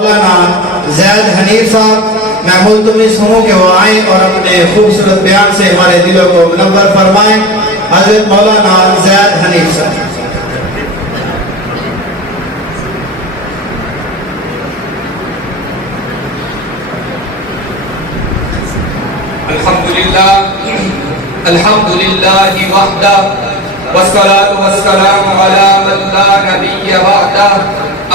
مولانا زید حنیف صاحب میں ملتمس ہوں کہ وہ آئیں اور اپنے خوبصورت بیان سے ہمارے دلوں کو منور فرمائیں. حضرت مولانا زید حنیف صاحب. الحمدللہ وحدہ والصلاة والسلام علی من لا نبی بعدہ.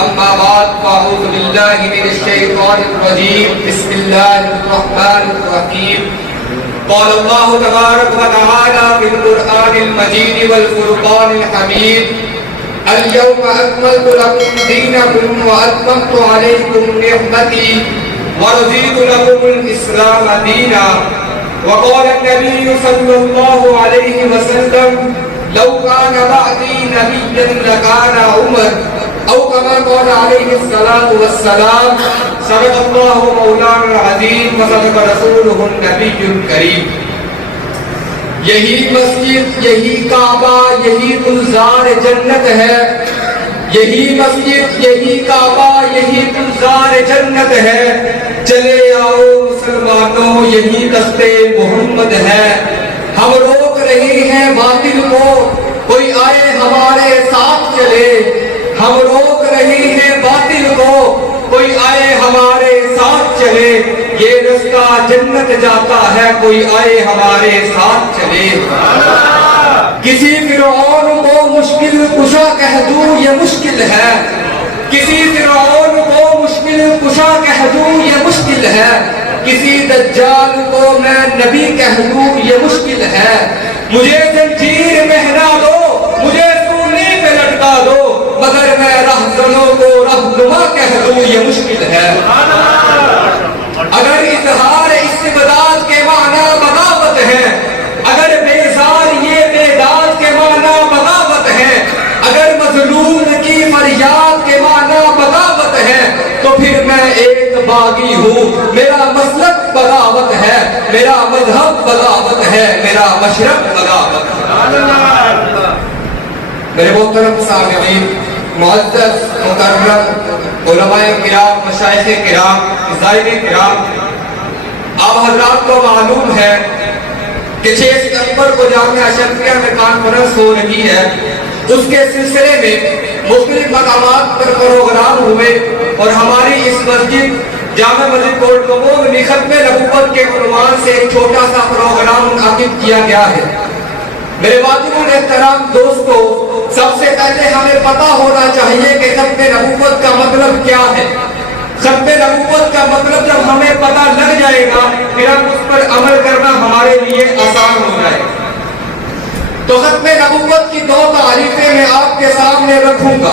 اما بعد فاعوذ باللہ من الشیطان الرجیم. بسم اللہ الرحمن الرحیم. قال اللہ تبارک و تعالی فی القرآن المجید والفرقان الحمید. اليوم اکملت لکم دینکم واتممت علیکم نعمتی ورضیت لکم الاسلام دینا. وقال النبي صلى الله عليه وسلم لو كان بعدي نبيا لكان عمر أو كما قال عليه الصلاة والسلام. صدق الله مولانا العظيم وصدق رسوله النبي الكريم. یہی مسجد، یہی کعبہ، یہی گلزار جنت ہے. یہی مسجد، یہی کعبہ، یہی گلزار جنت ہے. چلے آؤ مسلمانوں، یہی دستے محمد ہے. ہم روک رہے ہیں باطل کو، کوئی آئے ہمارے ساتھ چلے. ہم روک رہے ہیں باطل کو، کوئی آئے ہمارے ساتھ چلے. یہ رستہ جنت جاتا ہے، کوئی آئے ہمارے ساتھ چلے. کسی فرعون کو مشکل کشا کہہ دوں یہ مشکل ہے. کسی فرعون کو مشکل کشا کہہ دوں یہ مشکل ہے. کسی دجال کو میں نبی کہہ دوں یہ مشکل ہے. مجھے زنجیر پہنا دو، مجھے سولی پہ لٹکا دو، مگر میں رہزنوں کو رہنما کہہ دوں یہ مشکل ہے. اگر اظہار استبداد کے معنی بغاوت ہے، اگر بیزار یہ بیداد کے معنی بغاوت ہے، اگر مظلوم کی فریاد کے معنی بغاوت ہے، تو پھر میں ایک باغی ہوں. میرا مسلک بغاوت ہے، میرا مذہب بغاوت ہے، میرا مشرق بغاوت ہے. میرے محترم سامعین، معزز مکرم علماء کرام، مشائخ کرام، زائرین کرام، آپ حضرات کو معلوم ہے کہ 6 ستمبر کو جامعہ اشرفیہ میں کانفرنس ہو رہی ہے. اس کے سلسلے میں مختلف مقامات پر پروگرام ہوئے اور ہماری اس مسجد جامع مسجد کوٹ کمول میں ختم نبوت کے عنوان سے ایک چھوٹا سا پروگرام منعقد کیا گیا ہے. میرے واجب احترام دوستو، سب سے پہلے ہمیں پتہ ہونا چاہیے کہ ختم نبوت کا مطلب کیا ہے. ختم نبوت کا مطلب جب ہمیں پتہ لگ جائے گا، پھر ہم اس پر عمل کرنا ہمارے لیے آسان ہو جائے گا. تو ختم نبوت کی 2 تعریفیں میں آپ کے سامنے رکھوں گا.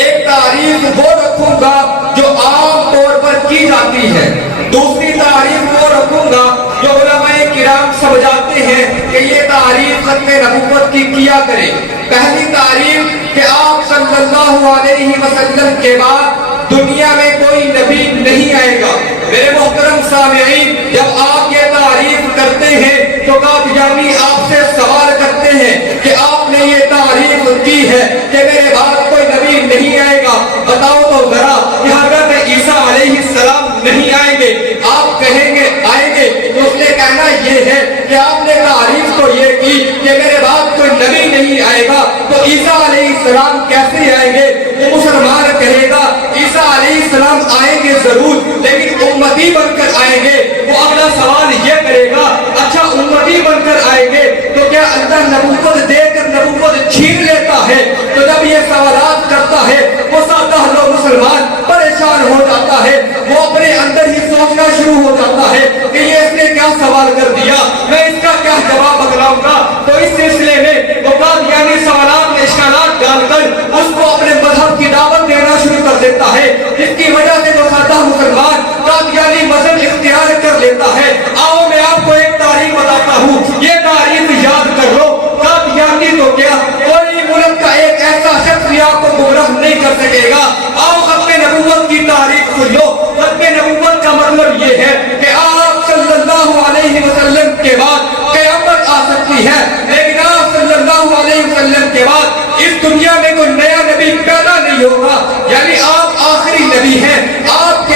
ایک تعریف وہ رکھوں گا جو عام طور پر کی جاتی ہے. دوسری تعریف وہ رکھوں گا جو علماء کرام سمجھاتے ہیں کہ یہ تعریف ختم نبوت کی کیا کرے. پہلی تعریف کہ آپ صلی اللہ علیہ وسلم کے بعد دنیا میں کوئی نبی نہیں آئے گا. میرے محترم سامعین، جب آپ یہ تعریف کرتے ہیں تو قادیانی آپ سے سوال کرتے ہیں کہ آپ نے یہ تعریف کی ہے کہ میرے بعد کوئی نبی نہیں آئے گا، بتاؤ تو ذرا کہ حضرت عیسیٰ علیہ السلام نہیں آئیں گے. آپ کہیں گے آئیں گے، تو اس نے کہنا یہ ہے کہ آپ نے تعریف تو یہ کی کہ میرے بعد کوئی نبی نہیں آئے گا، تو عیسیٰ علیہ السلام کیسے آئیں گے؟ وہ مسلمان کہے گا عیسیٰ علیہ السلام آئیں گے ضرور، لیکن امتی بن کر آئیں گے. وہ اگلا سوال یہ کرے گا، اچھا امتی بن کر آئیں گے تو کیا اللہ نبوت دے کر نبوت چھین لیتا ہے؟ تو جب یہ سوالات کرتا ہے وہ سادہ لوگ مسلمان پریشان ہو جاتا ہے. وہ اپنے اندر ہی سوچنا شروع ہو جاتا ہے کہ یہ اس نے کیا سوال کر دیا، میں اس کا کیا جواب بتلاؤں گا. تو اس سلسلے میں وہ قادیانی سوالات میں اشکالات ڈال کر اس کو اپنے مذہب کی دعوت دینا شروع کر دیتا ہے، جس کی وجہ سے وہ سادہ مسلمان قادیانی مذہب اختیار کر لیتا ہے. آؤ میں آپ کو ایک تعریف بتاتا ہوں، یہ تعریف یاد کر لو. قادیانی تو کیا، کوئی ملک کا ایک ایسا شخص بھی آپ کو گمراہ نہیں کر سکے گا. آؤ ختم نبوت کی تعریف سن لو. ختم نبوت کا مطلب یہ ہے کہ آپ صلی اللہ علیہ وسلم کے بعد قیامت آ سکتی ہے، لیکن آپ صلی اللہ علیہ وسلم کے بعد اس دنیا میں کوئی نیا نبی پیدا نہیں ہوگا. یعنی آپ آخری نبی ہیں. آپ کے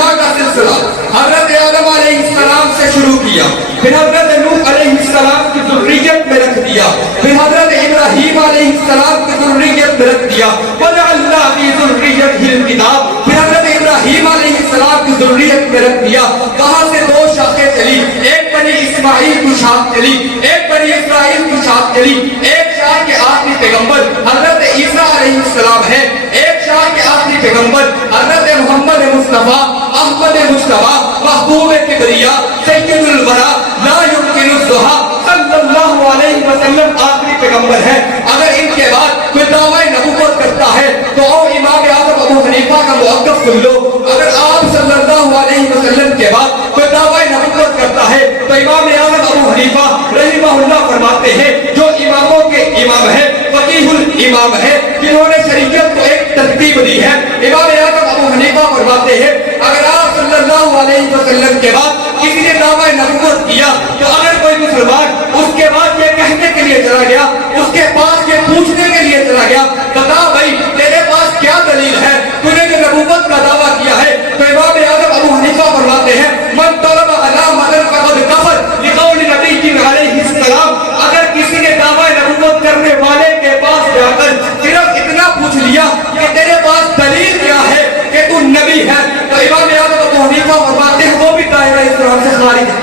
अंबिया का सिलसिला हजरत आदम अलैहिस्सलाम से शुरू किया, फिर हजरत नूह अलैहिस्सलाम की ज़ुर्रियत में रख दिया, फिर हजरत इब्राहीम अलैहिस्सलाम की ज़ुर्रियत में रख दिया, वजअलना फी ज़ुर्रियतिहिल किताब, फिर हजरत इब्राहीम अलैहिस्सलाम की ज़ुर्रियत में रख दिया। वहां से दो शाखें चली, एक बनी इस्माइल की शाख चली, एक बनी इस्राइल की शाख चली। एक शाख के आखिरी पैगंबर हजरत ईसा अलैहिस्सलाम है, एक शाख के आखिरी पैगंबर हजरत मोहम्मद मुस्तफा अहमद मुस्तफा महबूब किबरिया सैयदुल वरा ला युमकिनु ज़ुहा सल्लल्लाहु अलैहि वसल्लम आखिरी पैगंबर है। अगर इनके बाद कोई दावा नबूवत करता है तो और इमाम आज़म अबू हनीफा का मुअक्कफ सुन लो। अगर आप सल्लल्लाहु अलैहि वसल्लम के बाद कोई दावा नबूवत करता है तो इमाम आज़म अबू हनीफा रहिमहुल्लाह फरमाते हैं, जो इमामों के इमाम है, फकीहुल इमाम है, जिन्होंने शरीयत को एक तरतीब दी है, इमाम आज़म अबू हनीफा फरमाते हैं, अगर आप सल्लल्लाहु अलैहि वसल्लम के बाद किसी ने दावा नबूवत किया तो अगर कोई मुसलमान उसके बाद ये कहने के लिए चला गया, उसके पास ये पूछने के लिए चला गया, बता भाई तेरे पास क्या दलील है, तूने जो नबूवत का दावा किया है, तो इमाम आज़म अबू हनीफा फरमाते हैं, मन तलब अला मदन फक़द कफर लिक़ौल नबी अलैहिस्सलाम, अगर किसी ने दावा नबूवत करने वाले के पास जाकर सिर्फ इतना पूछ लिया कि तेरे पास दलील क्या है कि तू नबी है, तो इमाम आज़म अबू हनीफा फरमाते हैं वो भी दायरा इस्लाम से खारिज है।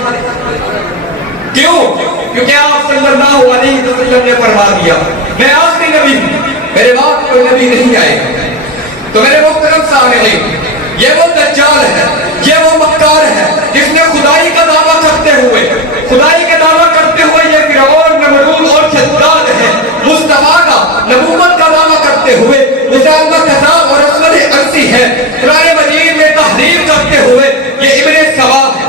क्यों? क्योंकि आप सल्लल्लाहु अलैहि वसल्लम ने फरमा दिया मैं आखिरी नबी हूं, मेरे बाद कोई नबी नहीं आएगा। तो मेरे मोहतरम सामईन, ये वो दज्जाल है, ये वो मक्कार है जिसने खुदाई का दावा करते हुए ये फिरौन नमरूद और शद्दाद है, मुस्तफा का नबूवत का दावा करते हुए मुसलमान कसाब और असवद अंसी है, कुरान मजीद में तहरीर करते हुए ये इब्ने सवा है,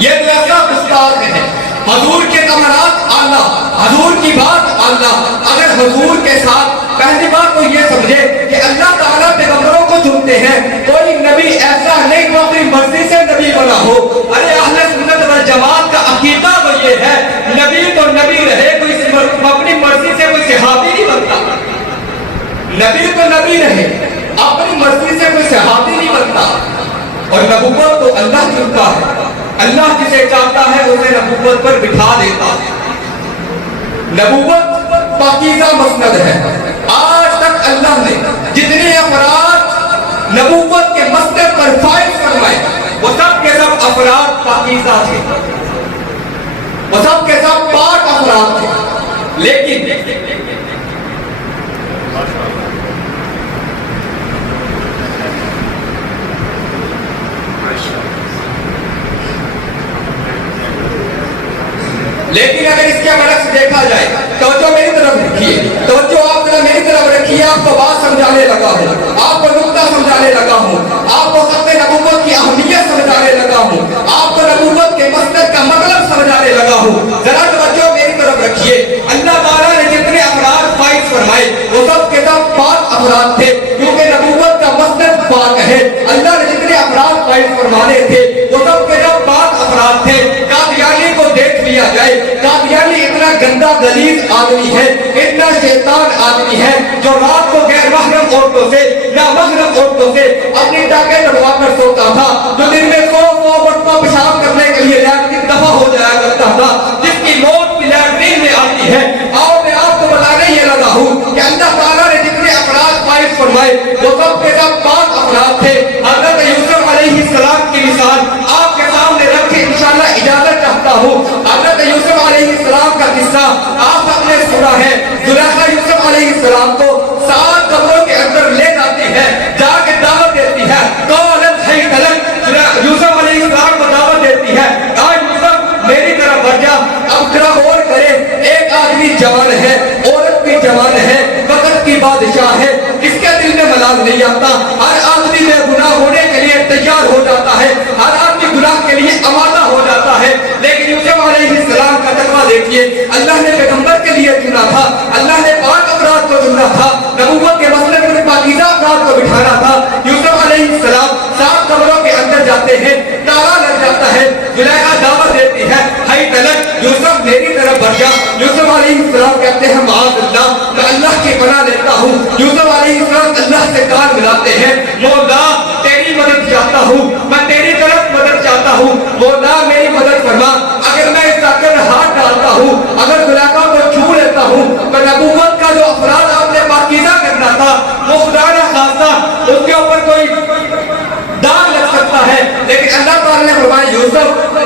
ये ऐसा उस्ताद है। हजूर के कमरात आला, हजूर की बात आला, अगर हजूर के साथ पहली बात तो ये समझे कि अल्लाह ताला पैगंबरों को चुनते हैं, कोई नबी ऐसा नहीं जो अपनी मर्जी से नबी बना हो। अरे अहले सुन्नत वल जमात का अकीदा तो ये है, नबी तो नबी रहे, कोई अपनी मर्जी से कोई सहाबी नहीं बनता। नबी तो नबी रहे, अपनी मर्जी से कोई सहाबी नहीं बनता। और नबूवत तो अल्लाह चुनता है, अल्लाह जिसे चाहता है उसे नबूवत पर बिठा देता है। नबूवत पाकीज़ा मसनद है। आज तक अल्लाह ने जितने अफराद नबूवत के मसनद पर फाइज फरमाए वो सब के सब अफराद पाकीज़ा थे, वो सब के सब पाक अफराद थे। लेकिन अगर इसके बरक्स देखा जाए तो जो मेरी तरफ रखिए, तो जो आप मेरी तरफ रखिए, आपको बात समझाने लगा हूँ, आपको नुक्ता समझाने लगा हूँ, आपको सबसे नबूवत की अहमियत समझाने लगा हूँ, आपको नबूवत के मकसद का मतलब समझाने लगा हूँ। जरा तवज्जो मेरी तरफ रखिए। अल्लाह ताला ने जितने अफराद फाइज फरमाए वो सब के सब पाक अफराद थे, क्योंकि नबूवत का मकसद पाक है। अल्लाह ने जितने अफराद फाइज फरमाने थे वो सब के सब पाक अफराद थे। कादियानी को देख लिया जाए, कादियानी इतना गंदा गलीज आदमी है, इतना शैतान आदमी है जो रात को गैर महरम औरतों से या महरम औरतों से अपनी टांगें लड़वा कर सोता था, जो दिन में 100 मरतबा पेशाब करने के लिए लैट्रिन दफा हो जाया करता था, जिसकी मौत भी लैट्रिन में आती है। और मैं आपको बताने ये लगा हूँ कि अल्लाह ताला ने जितने अपराध फाइज फरमाए वो सब के सब पाक अपराध थे। हजरत यूसुफ अलैहिस्सलाम की मिसाल आपके सामने रख के इंशाअल्लाह इजाजत चाहता हूँ। हजरत यूसुफ अलैहिस्सलाम का किस्सा आप सबने सुना है। जुलेखा यूसुफ अलैहिस्सलाम को 7 कब्रों के अंदर ले जाती है, जाके दावत देती है, कौलत है तलक, यूसुफ अलैहिस्सलाम को दावत देती है, आज यूसुफ मेरी तरफ बढ़ जा। अब जरा गौर करे, एक आदमी जवान है, औरत भी जवान है, वक्त की बादशाह है, किसके दिल में मलाल नहीं आता? हर आदमी बेगुनाह होने के लिए तैयार हो जाता है, हर आदमी गुनाह के लिए आमादा हो जाता है। लेकिन यूसुफ अलैहिस्सलाम का तकवा देखिए, अल्लाह ने पैगंबर के लिए चुना था, अल्लाह ने पाक अफराद को चुना था, नबूवत के मसले में पाकीज़ा अफराद को बिठाना था। यूसुफ अलैहिस्सलाम 7 कब्रों के अंदर जाते हैं, ताला लग जाता है, जुलेखा दावत देती है, हाय तलक, यूसुफ मेरी तरफ बढ़ जा। यूसुफ अलैहिस्सलाम कहते हैं माअल्लाह, मैं अल्लाह की पनाह लेता हूँ। यूसुफ अलैहिस्सलाम अल्लाह से कान मिलाते हैं, मौला तेरी मदद चाहता हूँ, मैं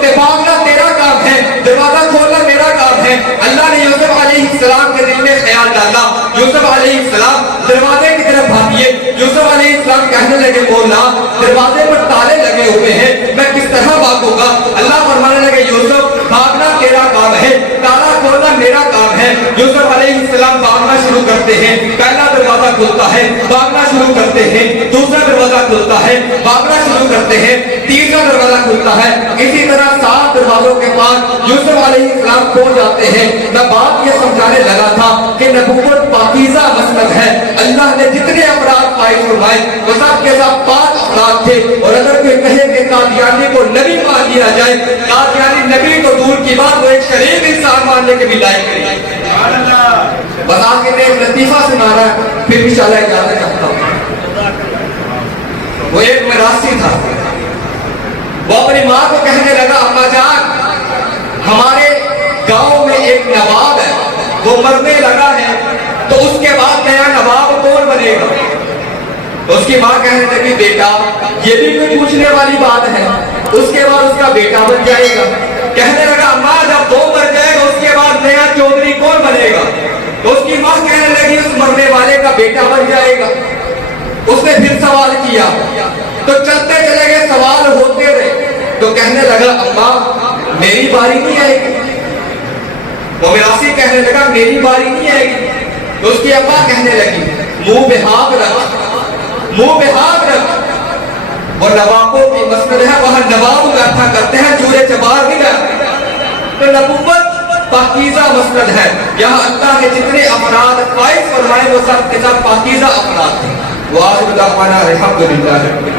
कहते भागना तेरा काम है, दरवाजा खोलना मेरा काम है। अल्लाह ने यूसुफ अलैहिस्सलाम के दिल में ख्याल डाला, यूसुफ अलैहिस्सलाम दरवाजे की तरफ भागिए। यूसुफ अलैहिस्सलाम कहने लगे मौला दरवाजे पर ताले लगे हुए हैं, मैं किस तरह भागूंगा? अल्लाह फरमाने लगे यूसुफ भागना तेरा काम है, ताला खोलना मेरा काम है। यूसुफ अलैहिस्सलाम भागना शुरू करते हैं, पहला दरवाजा खुलता है, भागना शुरू करते हैं, दूसरा दरवाजा खुलता है, भागना शुरू करते हैं, तीसरा दरवाजा खुलता है। इसी तरह 7 दरवाजों के पास यूसुफ अलैहिस्सलाम पहुंच जाते हैं। मैं बात ये समझाने लगा था कि नबूवत पाकीज़ा मसलब है। अल्लाह ने जितने अपराध पाए फरमाए वो सब के सब 5 अपराध थे। और अगर कोई कहे कि कादियानी को नबी मान लिया जाए, कादियानी नबी तो दूर की बात, वो एक शरीफ इंसान मानने के भी लायक नहीं। बता के मैं एक लतीफा सुना रहा है, फिर इंशाल्लाह इजाजत चाहता हूँ। वो एक मरासी था, वो अपनी माँ को कहने लगा अम्मा जान हमारे गांव में एक नवाब है, वो मरने लगा है, तो उसके बाद नया नवाब कौन बनेगा? तो उसकी माँ कहने लगी बेटा ये भी कोई पूछने वाली बात है, उसके बाद उसका बेटा बन जाएगा। कहने लगा अम्मा जब वो मर जाएगा उसके बाद नया चौधरी कौन बनेगा? तो उसकी माँ कहने लगी उस मरने वाले का बेटा बन जाएगा। उसने फिर सवाल किया, तो चलते चले गए, सवाल होते रहे, तो कहने लगा अम्मा मेरी बारी नहीं आएगी। वो मिरासी कहने लगा मेरी बारी नहीं आएगी। तो उसकी अम्मा कहने लगी मुंह पे हाथ रख, मुंह पे हाथ रख। वो नवाबों की मस्जिद है, वहां नवाब बैठा करते हैं, चूरे चबार नहीं बैठते। तो नबूवत पाकीज़ा मसनद है। यहाँ अल्लाह ने जितने अपराध फाइज फरमाए वो सब के सब पाकीज़ा अपराध थे। वाहिद दावाना अल्हम्दुलिल्लाह।